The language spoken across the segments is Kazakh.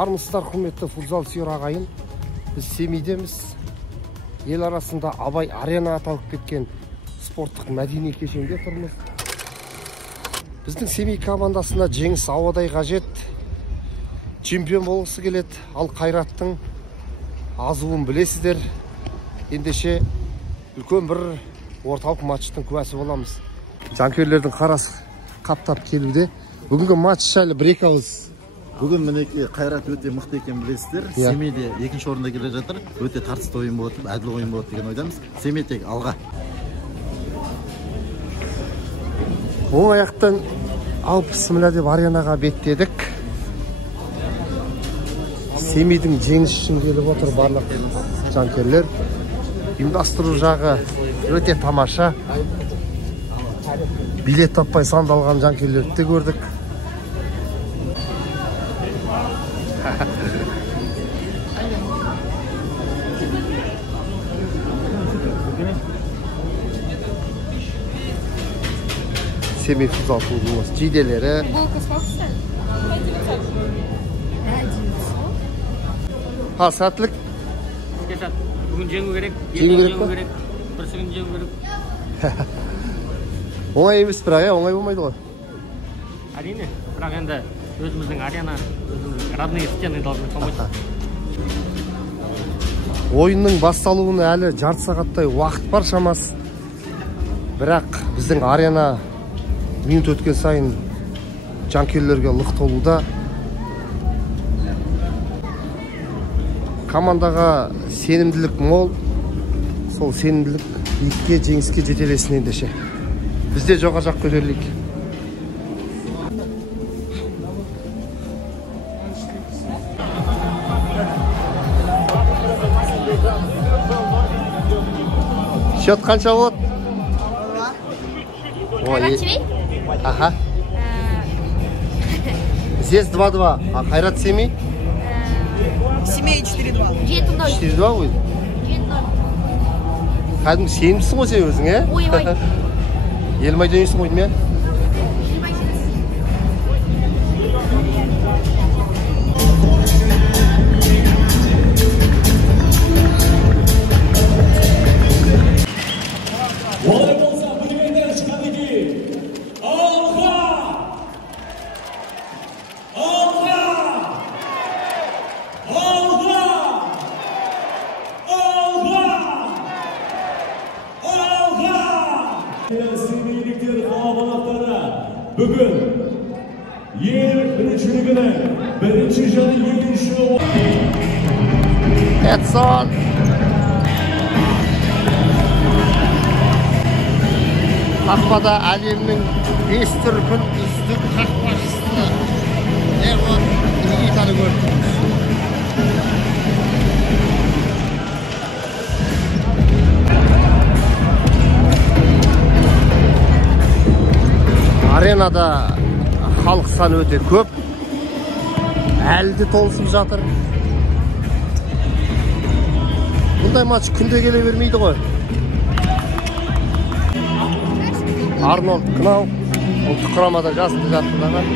Армысыздар, құрметті футзал сүйер ағайын. Біз Семейдеміз. Ел арасында Абай арена аталып кеткен спорттық мәдени кешенде тұрмыз. Біздің Семей командасына жеңіс ауадай қажет. Чемпион болғысы келеді. Ал Қайраттың азуын білесіздер. Ендеше үлкен бір орталық матчтың куәсі боламыз. Жанкүйерлердің қарасы қаптап келуде. Бүгінгі матч жайлы бір-екі ауыз. Бүгін мінекей Қайрат өте мықты екен білесіздер. Семейде екінші орында келе жатыр. Өте тартысты ойын болады, әділ ойын болады деген ойдамыз. Семей тек алға. Оң аяқтан алып бісміллә деп аренаға беттедік. Семейдің жеңіс үшін келіп отыр барлық жанкүйерлер. Ұйымдастыру жағы өте тамаша. Билет таппай сандалған жанкүйерлерді де көрдік. Семей футзал клубының жейделері. Сәттілік. Бүгін жеңу керек. Жеңу керек. Бірсігін жеңу керек. Оңай емес, бірақ оңай болмайды ғой. Әрине, бірақ енді өзіміздің арена, өзіміздің родные стены должны помочь. Ойынның басталуына әлі жарты сағаттай уақыт бар шамасы. Бірақ біздің арена минут өткен сайын жанкүйерлерге лық толуда. Командаға сенімділік мол. Сол сенімділік биікке, жеңіске жетелесін ендеше. Бізде жоға жақ көтерілейік. Счет қанша болады? Ага. Здесь 2-2. А Қайрат Семей? Семей 4-2. 4-2 ғой? Кәдімгі сенімдісің ғой сен өзің, е? Ой. Елмай дөнесің ғой, деме? Семейліктер қалабалақтары бүгін ел біріншілігінің бірінші және екінші Эдсон! Қақпада әлемнің 5 дүркін үздік қақпашысы Эрван Итаны көрді. Аренада халық саны өте көп, әлі де толысып жатыр. Бұндай матч күнде келе бермейді ғой. Арнольд Кнау ұлттық құрамада жасында жаттықтырған.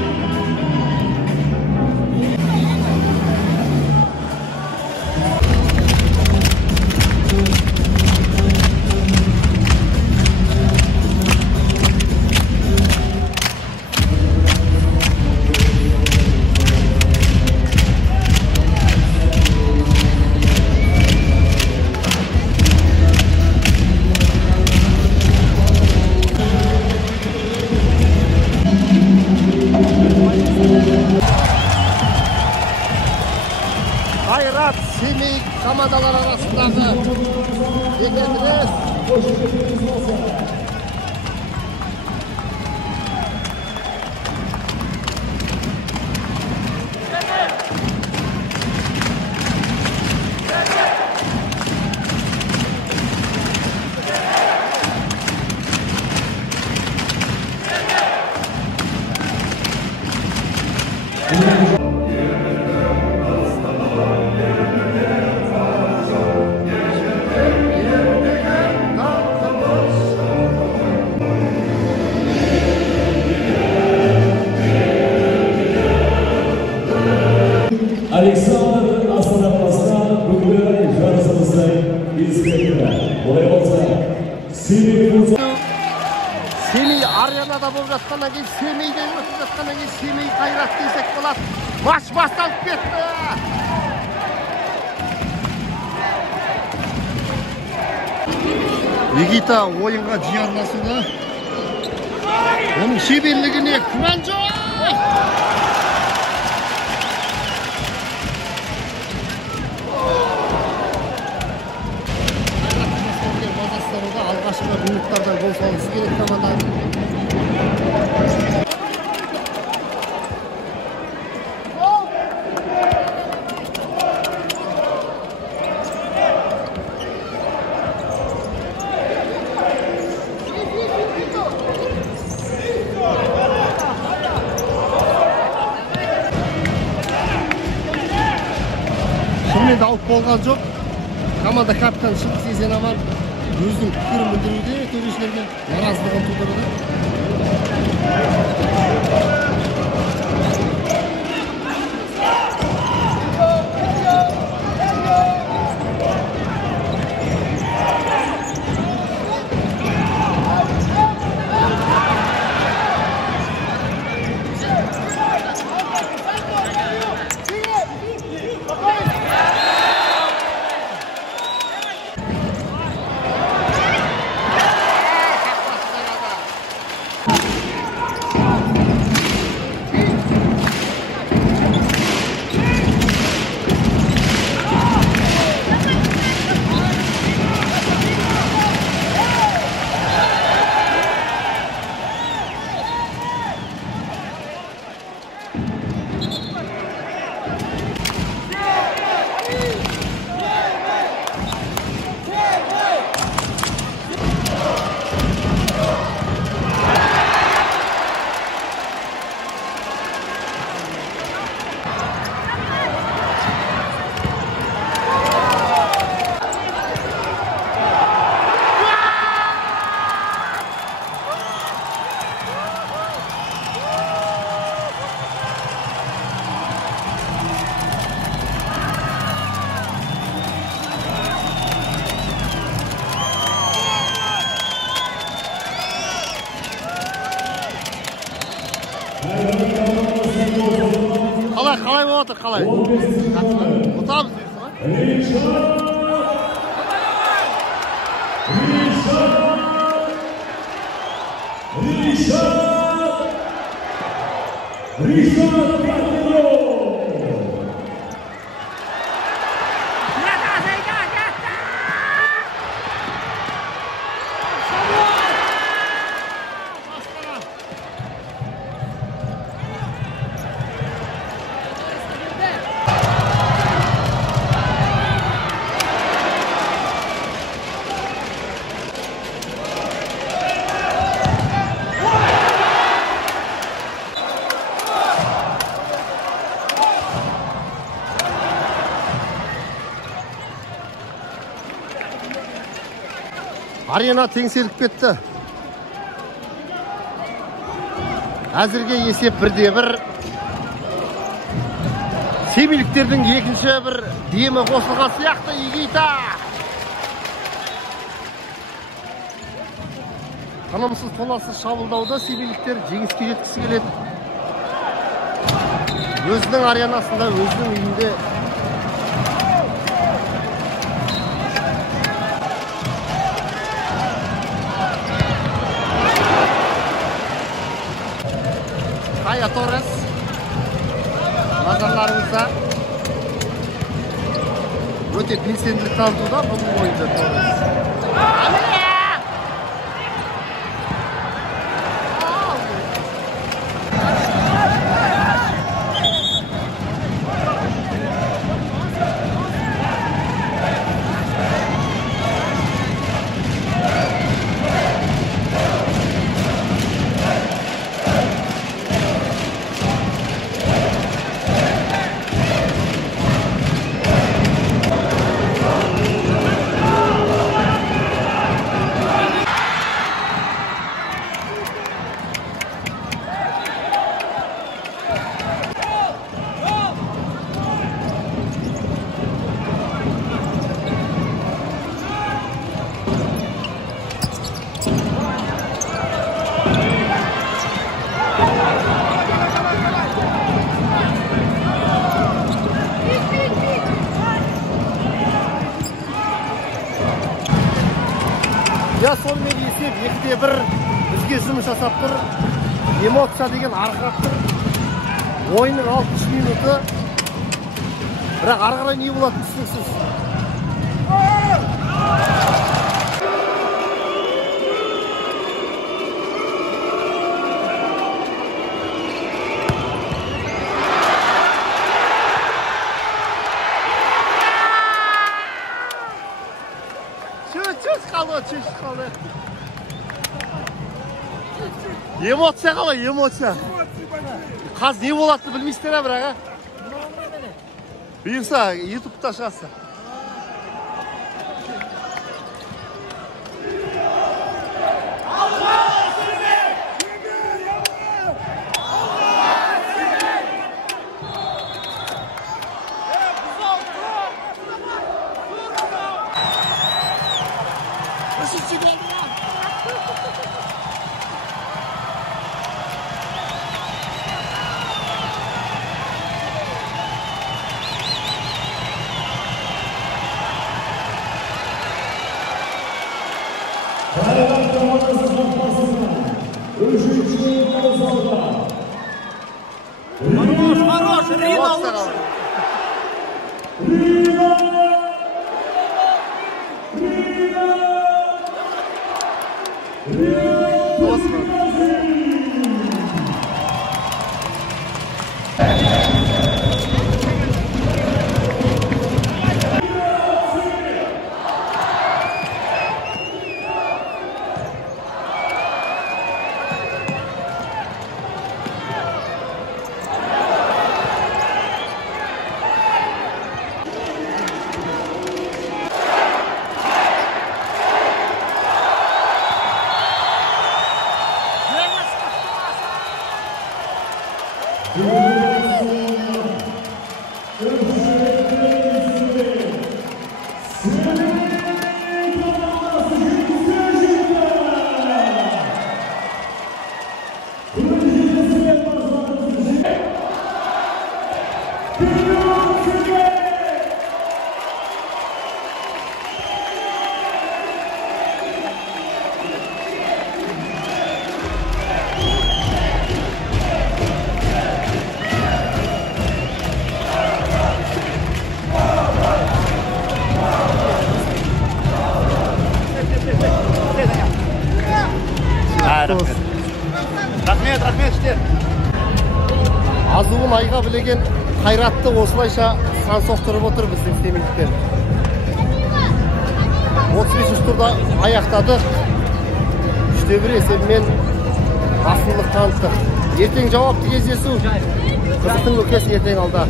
Қайрат Семей командалар арасындағы екендірес. Алексей Семей аренада болып жатқаннан кейін, Семейде өтіп жатқаннан кейін Семей қайрат десек болады. Матч басталып кетті. Никита ойынға жиарласуда. Оның шеберлігіне күмән жоқ. Алғашқы минуттарда гол салғысы келеді команда. Шынымен де ауып болған жоқ. Команда капитаны Шыңғыс Есенаман өзінің пікірін білдіруде, төрешілерге наразылығын тудырды. Қалай болып отыр, қалай? Ұтамыз дейсің Арена теңселіп кетті. Әзірге есеп 1-1. Семейліктердің екінші бір демі қосылған сияқты. Игита. Қанамсыз толассыз шабуылдауда семейліктер жеңіске жеткісі келеді. Өзінің аренасында, өзінің үйінде. Kaya Torres nazarlarınızda öte bilsenlik tanıtıda bunun oyuncu Torres. сонымен есеп 2-1 бізге жұмыс жасап тұр. Эмоция деген арқырап тұр. Ойынның 60 минуты. Бірақ ары қарай не болады түсініксіз. Çüş kaldı. Emosiya қалай, эмоция. Қаз не болады білмейсіздер бірақ, а? Бұйырса, YouTube-та шығасыз. Хорош, Рима лучше. Рахмет işte. Азуын айға білеген қайратты осылайша сан соқтырып отыр біздің семейліктер. 35 турда аяқтадық. 3-1 есебімен басымдылық таныттық. Ертең жауапты кездесу. Қызықтың өкесі ертең алда.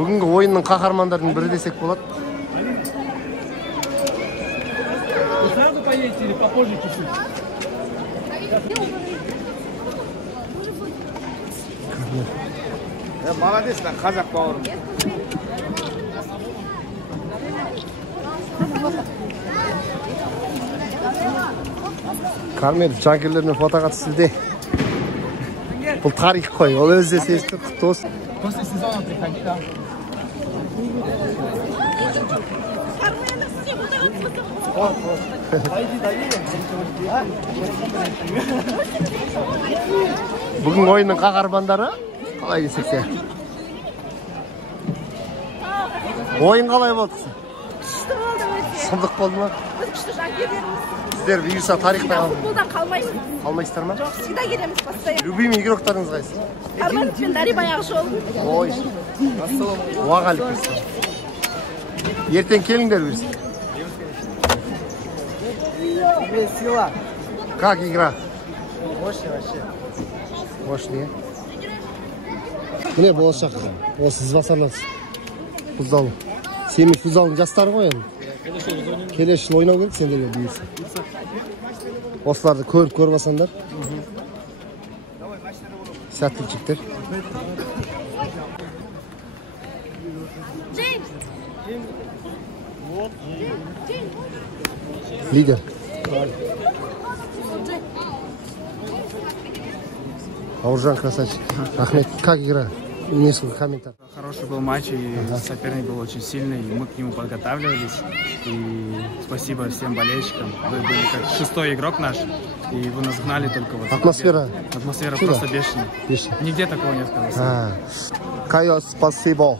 Бүгінгі ойынның қаһармандардың бірі десек болады. Сразу поедете или попозже чуть-чуть? Молодец, қазақ бауырым. Кармелов жанкерлермен фотоға түсуде. Бұл тарих қой, ол өзі сезді, құтты olsun. После сезона приходи, да? Бүгін ойынның қаһармандары қалай десекте? Ойын қалай болды? Күшті болды өте. Сұмдық болды ма? Біз күшті жанкерлеріміз. Сіздер бұйырса тарихта Футболдан қалмайсыз. қалмайсыздар ма? Жоқ, всегда келеміз постоянно. Любимый игроктарыңыз қайсы? Карманов пен Дари баяғы жол. Ой. Уағалейкум. Ертең келіңдер бұйырса. Сила. Как игра? Мощный вообще. Мощный. Міне болашақ. Осы ізбасарлар. Футзал. Семей футзалының жастары ғой енді. Келесі жыл ойнау керек сендерге бұйырса. Осыларды көріп басаңдар. Сәттілік. Лидер. Ауржан красавчик. Ахмед, как игра? несколько комментариев. Хороший был матч, и соперник был очень сильный, и мы к нему подготавливались. И спасибо всем болельщикам. Вы были как шестой игрок наш, и вы нас гнали только вот. Атмосфера? Атмосфера Сюда? просто бешеная. Бешеная. Нигде такого нет, сказал. Кайо, спасибо.